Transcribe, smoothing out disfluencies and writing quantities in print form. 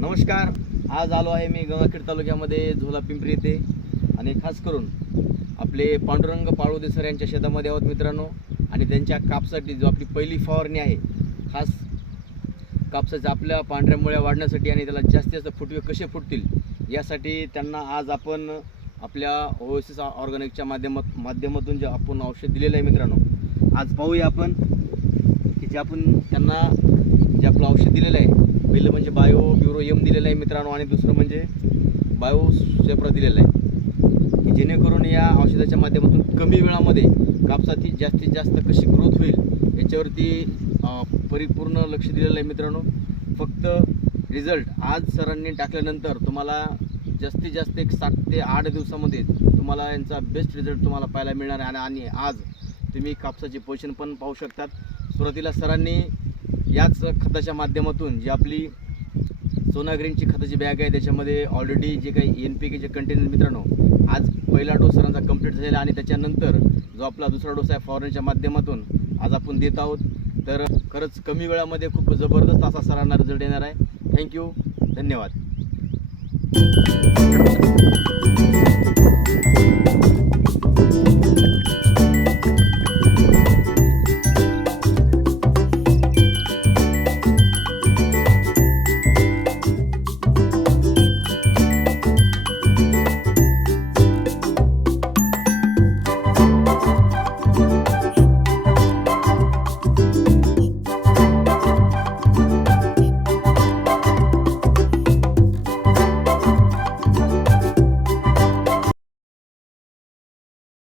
नमस्कार. आज आलो आहे मी गंगाखेड तालुक्यामध्ये झोला पिंपरी येथे आणि खास करून आपले पांडुरंग पाळोदे सर यांच्या शेतामध्ये आहोत मित्रांनो. आणि त्यांच्या कापसासाठी जो आपली पहिली फवारणी आहे, खास कापसाच्या आपल्या पांढऱ्या मुळ्या वाढण्यासाठी आणि त्याला जास्तीत जास्त फुटवे कसे फुटतील यासाठी त्यांना आज आपण आपल्या ओएसिस ऑर्गॅनिकच्या माध्यमातून जे आपण औषध दिलेलं आहे मित्रांनो. आज पाहूया आपण की जे आपण त्यांना जे आपलं औषध दिलेलं आहे, पहिलं म्हणजे बायो ब्युरो एम दिलेलं आहे मित्रांनो आणि दुसरं म्हणजे बायो सेप्रा दिलेलं आहे की जेणेकरून या औषधाच्या माध्यमातून कमी वेळामध्ये कापसाची जास्तीत जास्त कशी ग्रोथ होईल याच्यावरती परिपूर्ण लक्ष दिलेलं आहे मित्रांनो. फक्त रिझल्ट आज सरांनी टाकल्यानंतर तुम्हाला जास्तीत जास्त एक 7 ते 8 दिवसामध्ये तुम्हाला यांचा बेस्ट रिझल्ट तुम्हाला पाहायला मिळणार आहे. आणि आज तुम्ही कापसाची पोझिशन पण पाहू शकतात. सुरुवातीला सरांनी याच खताच्या माध्यमातून जी आपली सोना ग्रीनची खताची बॅग आहे त्याच्यामध्ये ऑलरेडी जे काही NPKचे कंटेनर मित्रांनो, आज पहिला डोस सरांचा कंप्लीट झालेला आणि त्याच्यानंतर जो आपला दुसरा डोस आहे फवारणीच्या माध्यमातून आज आपण देत आहोत. तर खरंच कमी वेळामध्ये खूप जबरदस्त असा सरांना रिझल्ट येणार आहे. थँक्यू, धन्यवाद.